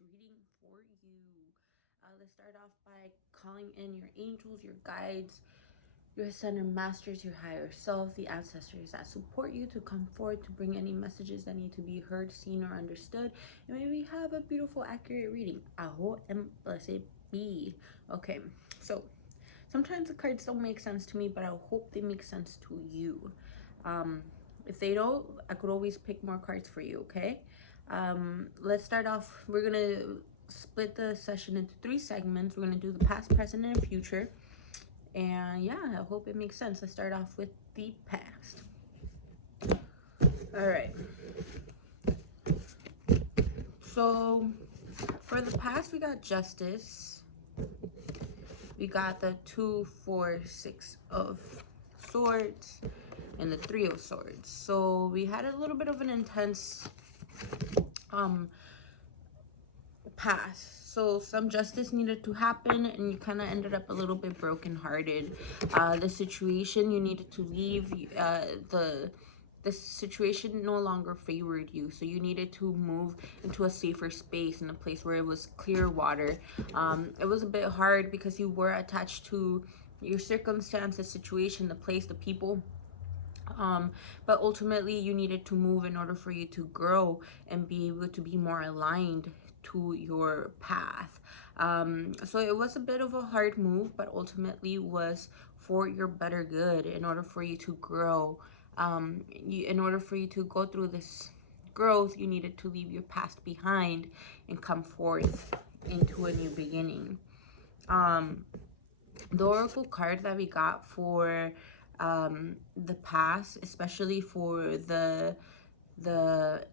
reading for you. Let's start off by calling in your angels, your guides, your ascended masters, your higher self, the ancestors that support you to come forward to bring any messages that need to be heard, seen, or understood. And maybe have a beautiful, accurate reading. Aho and blessed be. Okay, so sometimes the cards don't make sense to me, but I hope they make sense to you. If they don't, I could always pick more cards for you, okay? Let's start off. We're gonna split the session into 3 segments. We're gonna do the past, present, and future. And yeah, I hope it makes sense. Let's start off with the past. All right. So for the past, we got Justice. We got the 2, 4, 6 of Swords and the 3 of Swords. So we had a little bit of an intense past. So some justice needed to happen and you kind of ended up a little bit brokenhearted. The situation you needed to leave, the situation no longer favored you, so you needed to move into a safer space, in a place where it was clear water. It was a bit hard because you were attached to your circumstance, the situation, the place, the people. But ultimately you needed to move in order for you to grow and be able to be more aligned to your path. So it was a bit of a hard move, but ultimately was for your better good, in order for you to grow. In order for you to go through this growth, you needed to leave your past behind and come forth into a new beginning. The oracle card that we got for the past, especially for the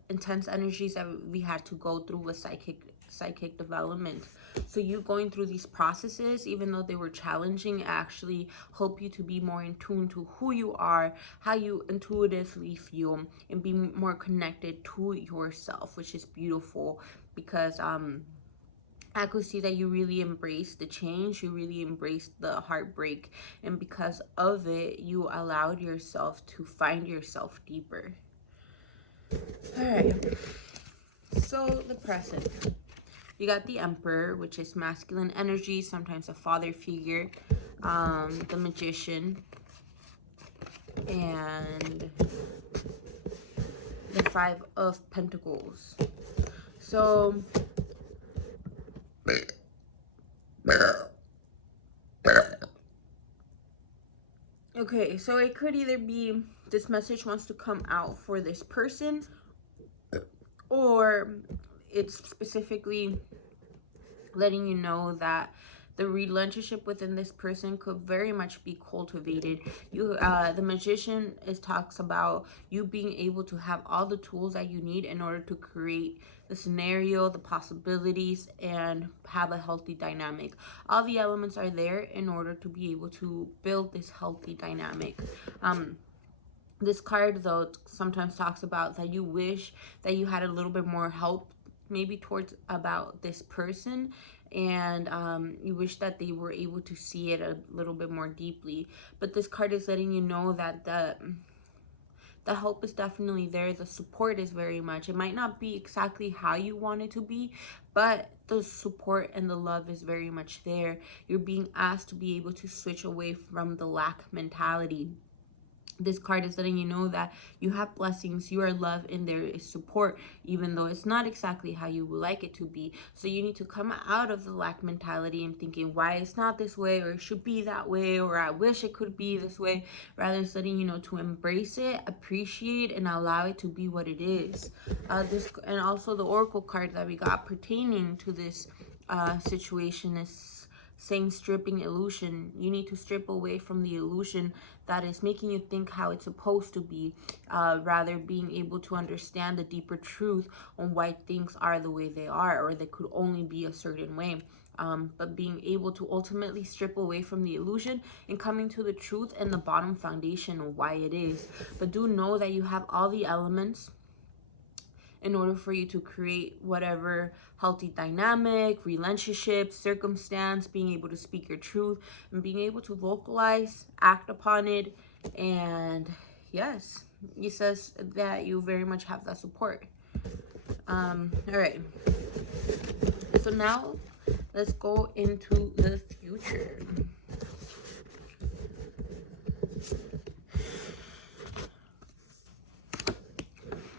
intense energies that we had to go through with psychic development. So you going through these processes, even though they were challenging, actually help you to be more in tune to who you are, how you intuitively feel, and be more connected to yourself, which is beautiful, because I could see that you really embraced the change, you really embraced the heartbreak, and because of it, you allowed yourself to find yourself deeper. All right, so the present. You got the Emperor, which is masculine energy, sometimes a father figure, the Magician, and the 5 of Pentacles. So okay, so it could either be this message wants to come out for this person, or it's specifically letting you know that the relationship within this person could very much be cultivated. The Magician talks about you being able to have all the tools that you need in order to create the scenario, the possibilities, and have a healthy dynamic. All the elements are there in order to be able to build this healthy dynamic. This card, though, sometimes talks about that you wish that you had a little bit more help, maybe towards about this person, and you wish that they were able to see it a little bit more deeply. But this card is letting you know that the help is definitely there. The support is very much, it might not be exactly how you want it to be, but the support and the love is very much there. You're being asked to be able to switch away from the lack mentality. This card is letting you know that you have blessings, you are loved, and there is support, even though it's not exactly how you would like it to be. So you need to come out of the lack mentality and thinking why it's not this way, or it should be that way, or I wish it could be this way. Rather, it's letting you know to embrace it, appreciate, and allow it to be what it is. And also the oracle card that we got pertaining to this situation is saying stripping illusion. You need to strip away from the illusion that is making you think how it's supposed to be, rather being able to understand the deeper truth on why things are the way they are, or they could only be a certain way. But being able to ultimately strip away from the illusion and coming to the truth and the bottom foundation of why it is. But do know that you have all the elements in order for you to create whatever healthy dynamic, relationship, circumstance, being able to speak your truth and being able to vocalize, act upon it. And yes, he says that you very much have that support. All right. So now let's go into the future.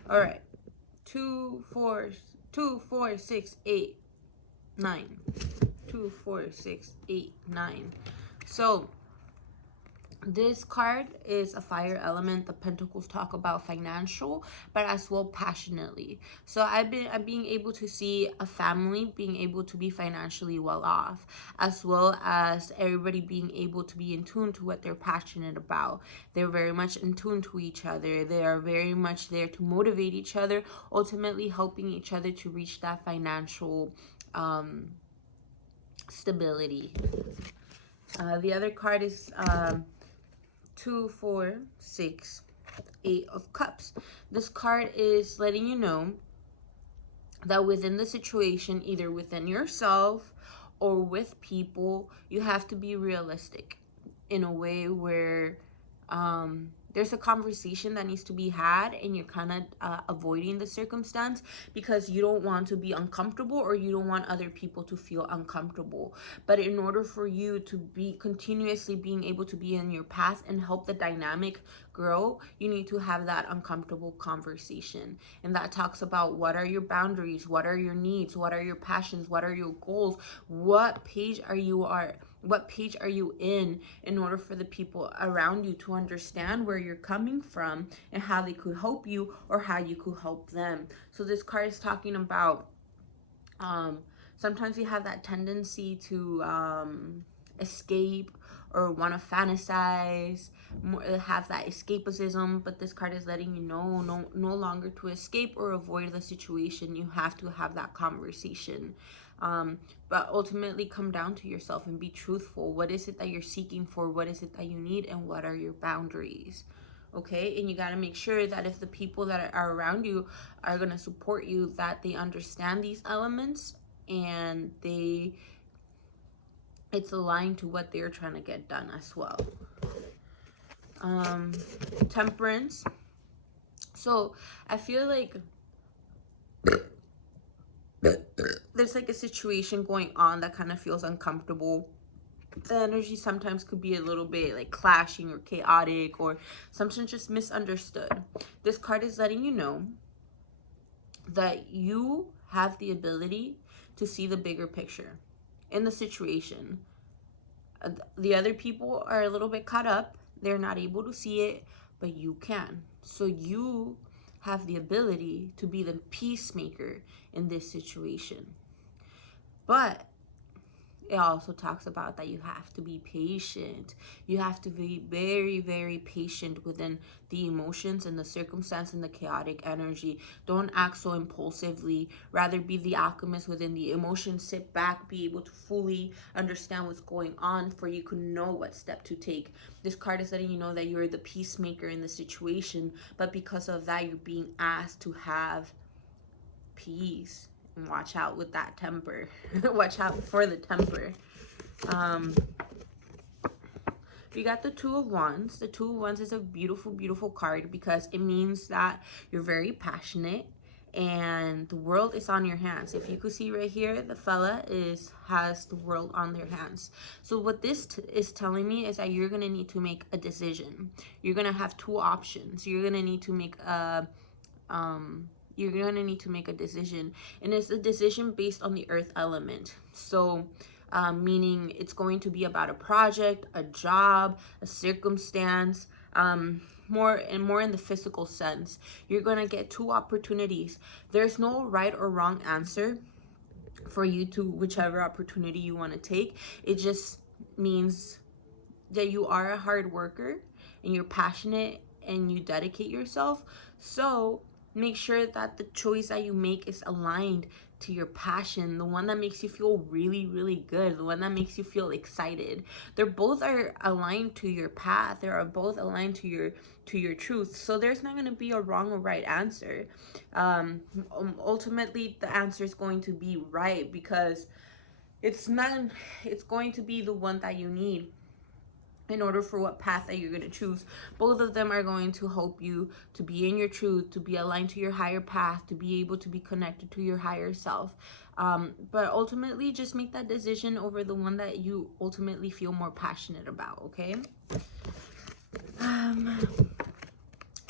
All right. 2, 4, 2, 4, 6, 8, 9. 2, 4, 6, 8, 9. So this card is a fire element. The pentacles talk about financial, but as well passionately. So I'm being able to see a family being able to be financially well off, as well as everybody being able to be in tune to what they're passionate about. They're very much in tune to each other. They are very much there to motivate each other, ultimately helping each other to reach that financial stability. The other card is 2, 4, 6, 8 of Cups. This card is letting you know that within the situation, either within yourself or with people, you have to be realistic in a way where there's a conversation that needs to be had, and you're kind of avoiding the circumstance because you don't want to be uncomfortable, or you don't want other people to feel uncomfortable. But in order for you to be continuously being able to be in your path and help the dynamic grow, you need to have that uncomfortable conversation. And that talks about what are your boundaries, what are your needs, what are your passions, what are your goals, what page are you in order for the people around you to understand where you're coming from and how they could help you or how you could help them. So this card is talking about sometimes we have that tendency to escape or want to fantasize, have that escapism, but this card is letting you know no longer to escape or avoid the situation. You have to have that conversation. But ultimately come down to yourself and be truthful. What is it that you're seeking for? What is it that you need? And what are your boundaries? Okay, and you got to make sure that if the people that are around you are going to support you, that they understand these elements and it's aligned to what they're trying to get done as well. Temperance. So I feel like there's like a situation going on that kind of feels uncomfortable. The energy sometimes could be a little bit like clashing or chaotic, or something just misunderstood. This card is letting you know that you have the ability to see the bigger picture in the situation. The other people are a little bit caught up. They're not able to see it, but you can. So you have the ability to be the peacemaker in this situation. But it also talks about that you have to be patient. You have to be very, very patient within the emotions and the circumstance and the chaotic energy. Don't act so impulsively. Rather be the alchemist within the emotions. Sit back, be able to fully understand what's going on for you to know what step to take. This card is letting you know that you're the peacemaker in the situation, but because of that, you're being asked to have peace. And watch out with that temper. Watch out for the temper. You got the Two of Wands. The Two of Wands is a beautiful, beautiful card because it means that you're very passionate and the world is on your hands. If you could see right here, the fella has the world on their hands. So what this is telling me is that you're going to need to make a decision. You're going to have two options. You're going to need to make a decision, and it's a decision based on the earth element. So meaning it's going to be about a project, a job, a circumstance, more in the physical sense. You're going to get two opportunities. There's no right or wrong answer for you to whichever opportunity you want to take. It just means that you are a hard worker and you're passionate and you dedicate yourself. So make sure that the choice that you make is aligned to your passion, the one that makes you feel really, really good, the one that makes you feel excited. They're both are aligned to your path. They are both aligned to your truth. So there's not going to be a wrong or right answer. Ultimately, the answer is going to be right because it's going to be the one that you need. in order for what path that you're going to choose. Both of them are going to help you to be in your truth, to be aligned to your higher path, to be able to be connected to your higher self. But ultimately, just make that decision over the one that you ultimately feel more passionate about, okay?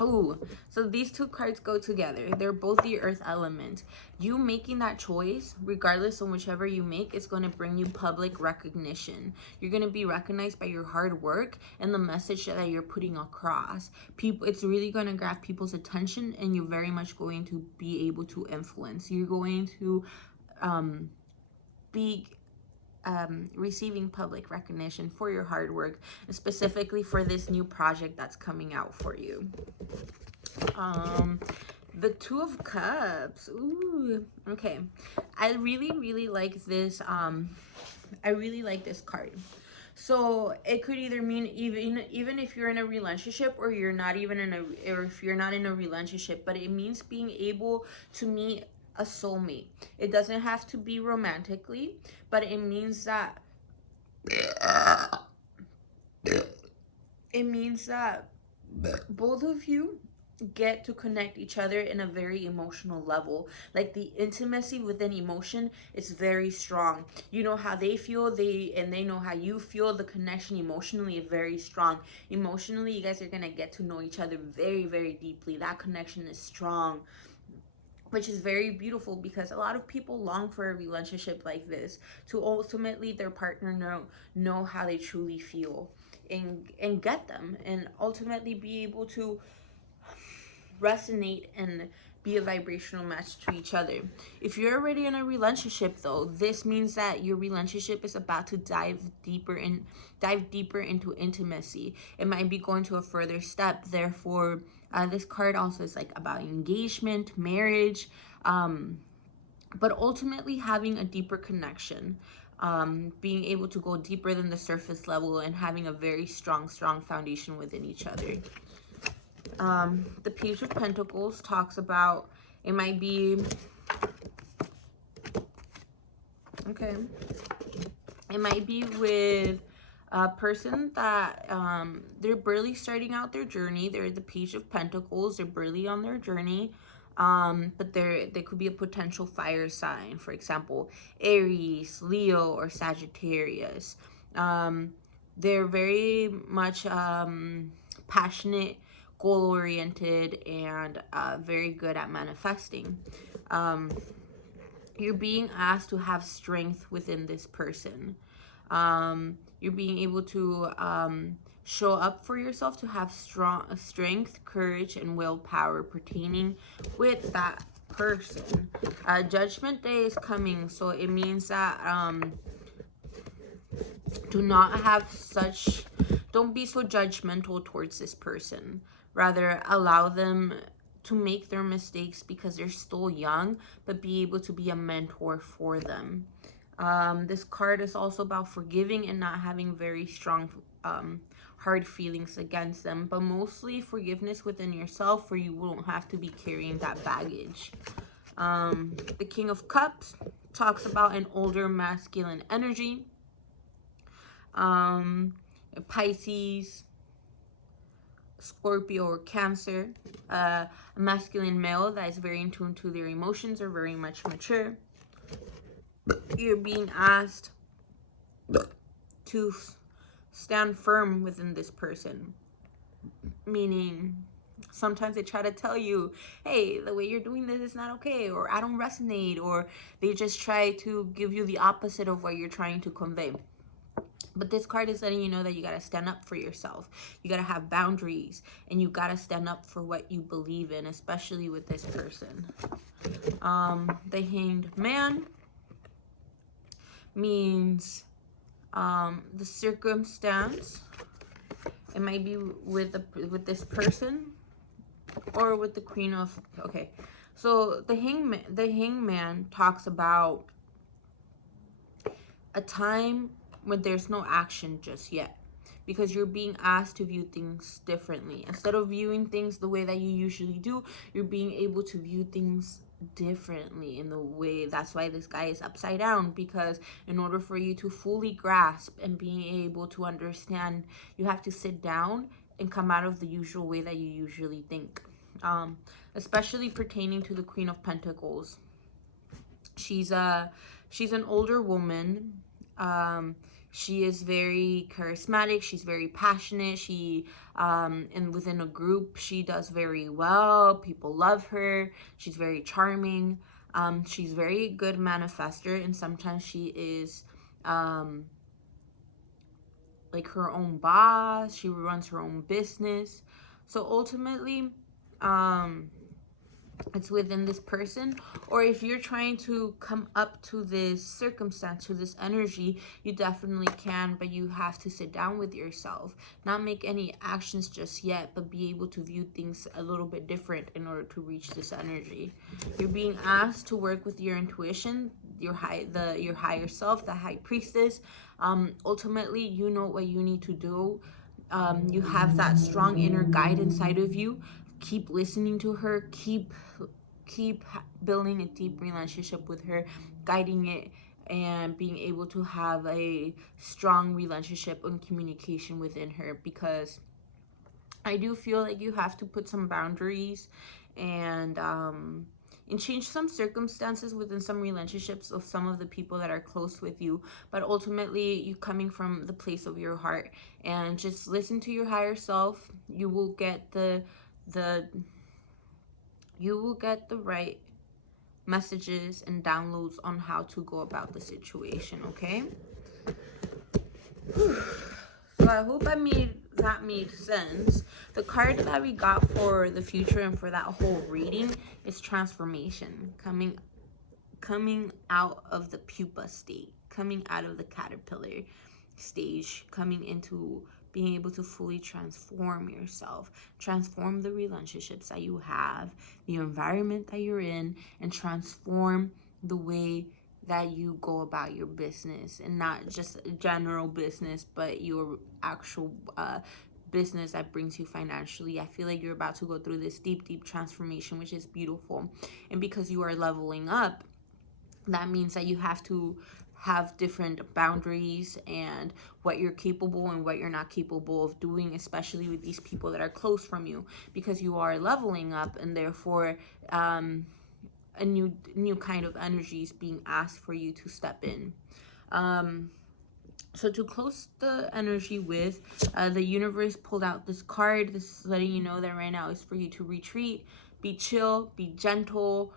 Oh, so these two cards go together. They're both the earth element. You making that choice, regardless of whichever you make, is going to bring you public recognition. You're going to be recognized by your hard work and the message that you're putting across. People, it's really going to grab people's attention, and you're very much going to be able to influence. You're going to be receiving public recognition for your hard work, and specifically for this new project that's coming out for you. The Two of Cups. Ooh, okay. I really like this. I really like this card. So it could either mean even if you're in a relationship, or you're not even in a, or if you're not in a relationship, but it means being able to meet a soulmate. It doesn't have to be romantically, but it means that both of you get to connect each other in a very emotional level. Like, the intimacy within emotion is very strong. You know how they feel, and they know how you feel. The connection emotionally is very strong. Emotionally, you guys are gonna get to know each other very deeply. That connection is strong, which is very beautiful, because a lot of people long for a relationship like this, to ultimately their partner know how they truly feel, and get them, and ultimately be able to resonate and be a vibrational match to each other. If you're already in a relationship, though, this means that your relationship is about to dive deeper into intimacy. It might be going to a further step. Therefore, this card also is like about engagement, marriage, but ultimately having a deeper connection, being able to go deeper than the surface level, and having a very strong foundation within each other. The Page of Pentacles talks about, it might be, okay, it might be with a person that they're barely starting out their journey. They're the Page of Pentacles. They're barely on their journey. But they could be a potential fire sign, for example, Aries, Leo, or Sagittarius. They're very much passionate, goal-oriented, and very good at manifesting. You're being asked to have strength within this person. You're being able to show up for yourself, to have strength, courage, and willpower pertaining with that person. Judgment Day is coming, so it means that don't be so judgmental towards this person. Rather, allow them to make their mistakes, because they're still young, but be able to be a mentor for them. This card is also about forgiving and not having very strong hard feelings against them, but mostly forgiveness within yourself, where you won't have to be carrying that baggage. The King of Cups talks about an older masculine energy. Pisces, Scorpio, or Cancer. A masculine male that is very in tune to their emotions, or very much mature. You're being asked to stand firm within this person, meaning sometimes they try to tell you, hey, the way you're doing this is not okay, or I don't resonate, or they just try to give you the opposite of what you're trying to convey. But this card is letting you know that you got to stand up for yourself. You got to have boundaries, and you got to stand up for what you believe in, especially with this person. The Hanged Man means the circumstance. It might be with this person, or with the Queen of, okay. So the Hangman talks about a time when there's no action just yet, because you're being asked to view things differently. Instead of viewing things the way that you usually do, you're being able to view things differently in the way. That's why this guy is upside down, because in order for you to fully grasp and being able to understand, you have to sit down and come out of the usual way that you usually think. Especially pertaining to the Queen of Pentacles. She's an older woman. um she is very charismatic, she's very passionate, she and within a group she does very well, people love her, she's very charming. She's very good manifester, and sometimes she is like her own boss, she runs her own business. So ultimately, it's within this person. Or if you're trying to come up to this circumstance, to this energy, you definitely can, but you have to sit down with yourself, not make any actions just yet, but be able to view things a little bit different in order to reach this energy. You're being asked to work with your intuition, your higher self, the high priestess. Ultimately, you know what you need to do. You have that strong inner guide inside of you. Keep listening to her, keep building a deep relationship with her, guiding it, and being able to have a strong relationship and communication within her, because I do feel like you have to put some boundaries and change some circumstances within some relationships of some of the people that are close with you. But ultimately, you coming from the place of your heart, and just listen to your higher self. You will get the right messages and downloads on how to go about the situation. Okay. So I hope that made sense. The card that we got for the future and for that whole reading is transformation, coming out of the pupa state, coming out of the caterpillar stage, coming into being able to fully transform yourself, transform the relationships that you have, the environment that you're in, and transform the way that you go about your business, and not just general business, but your actual business that brings you financially. I feel like you're about to go through this deep transformation, which is beautiful. And because you are leveling up, that means that you have to have different boundaries and what you're capable and what you're not capable of doing, especially with these people that are close from you, because you are leveling up, and therefore a new kind of energy is being asked for you to step in. So to close the energy with, the universe pulled out this card. This is letting you know that right now is for you to retreat, be chill, be gentle,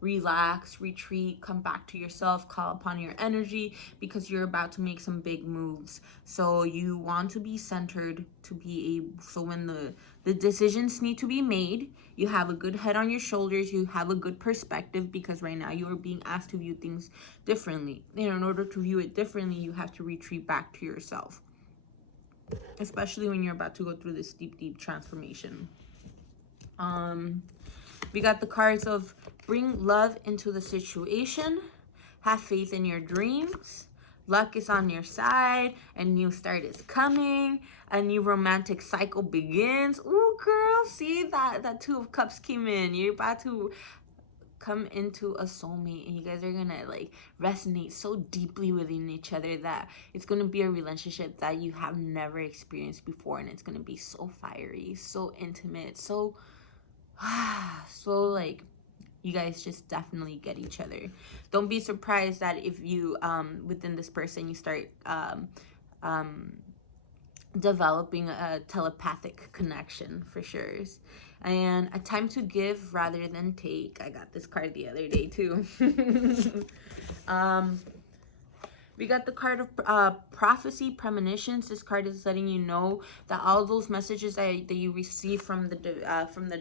relax, retreat, come back to yourself, call upon your energy, because you're about to make some big moves. So you want to be centered to be able, so when the decisions need to be made, you have a good head on your shoulders, you have a good perspective, because right now you are being asked to view things differently. And in order to view it differently, you have to retreat back to yourself, especially when you're about to go through this deep transformation. We got the cards of bring love into the situation, have faith in your dreams, luck is on your side, a new start is coming, a new romantic cycle begins. Ooh, girl, see that Two of Cups came in. You're about to come into a soulmate, and you guys are gonna like resonate so deeply within each other that it's gonna be a relationship that you have never experienced before, and it's gonna be so fiery, so intimate, so like you guys just definitely get each other. Don't be surprised that if you within this person you start developing a telepathic connection for sure. And a time to give rather than take. I got this card the other day too. We got the card of prophecy, premonitions. This card is letting you know that all those messages that you receive from the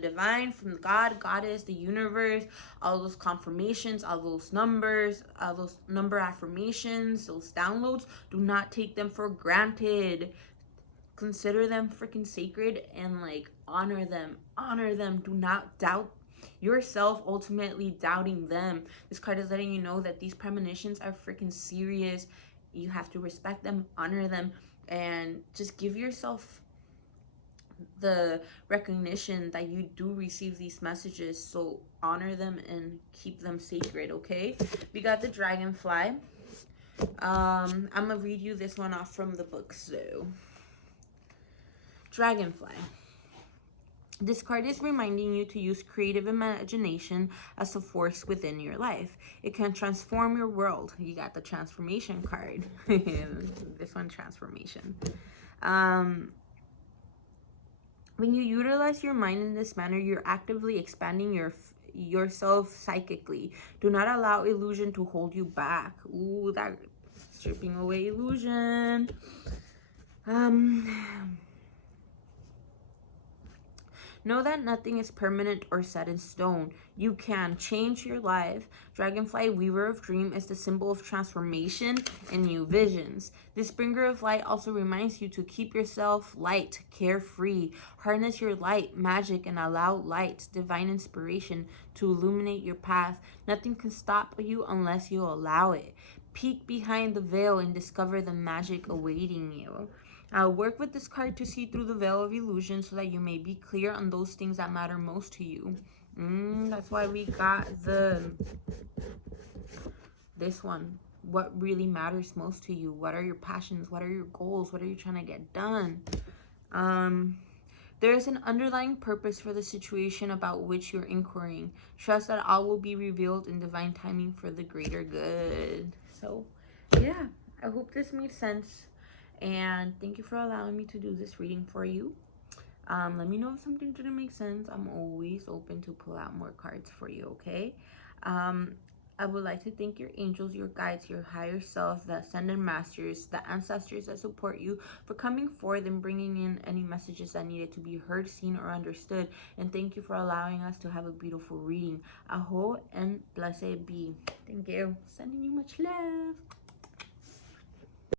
divine, from God, Goddess, the universe, all those confirmations, all those numbers, all those number affirmations, those downloads, do not take them for granted. Consider them freaking sacred and like honor them. Do not doubt yourself, ultimately doubting them. This card is letting you know that these premonitions are freaking serious. You have to respect them, honor them, and just give yourself the recognition that you do receive these messages. So honor them and keep them sacred, okay? We got the dragonfly. I'm gonna read you this one off from the book. So dragonfly. This card is reminding you to use creative imagination as a force within your life. It can transform your world. You got the transformation card. This one, transformation. When you utilize your mind in this manner, you're actively expanding yourself psychically. Do not allow illusion to hold you back. Ooh, that stripping away illusion. Know that nothing is permanent or set in stone. You can change your life. Dragonfly, Weaver of Dream, is the symbol of transformation and new visions. This bringer of light also reminds you to keep yourself light, carefree. Harness your light, magic, and allow light, divine inspiration, to illuminate your path. Nothing can stop you unless you allow it. Peek behind the veil and discover the magic awaiting you. Work with this card to see through the veil of illusion so that you may be clear on those things that matter most to you. That's why we got this one. What really matters most to you? What are your passions? What are your goals? What are you trying to get done? There is an underlying purpose for the situation about which you're inquiring. Trust that all will be revealed in divine timing for the greater good. So, yeah, I hope this made sense. And thank you for allowing me to do this reading for you. Let me know if something didn't make sense. I'm always open to pull out more cards for you, okay? I would like to thank your angels, your guides, your higher self, the ascended masters, the ancestors that support you, for coming forth and bringing in any messages that needed to be heard, seen, or understood. And thank you for allowing us to have a beautiful reading. Aho and blessed be. Thank you. Sending you much love.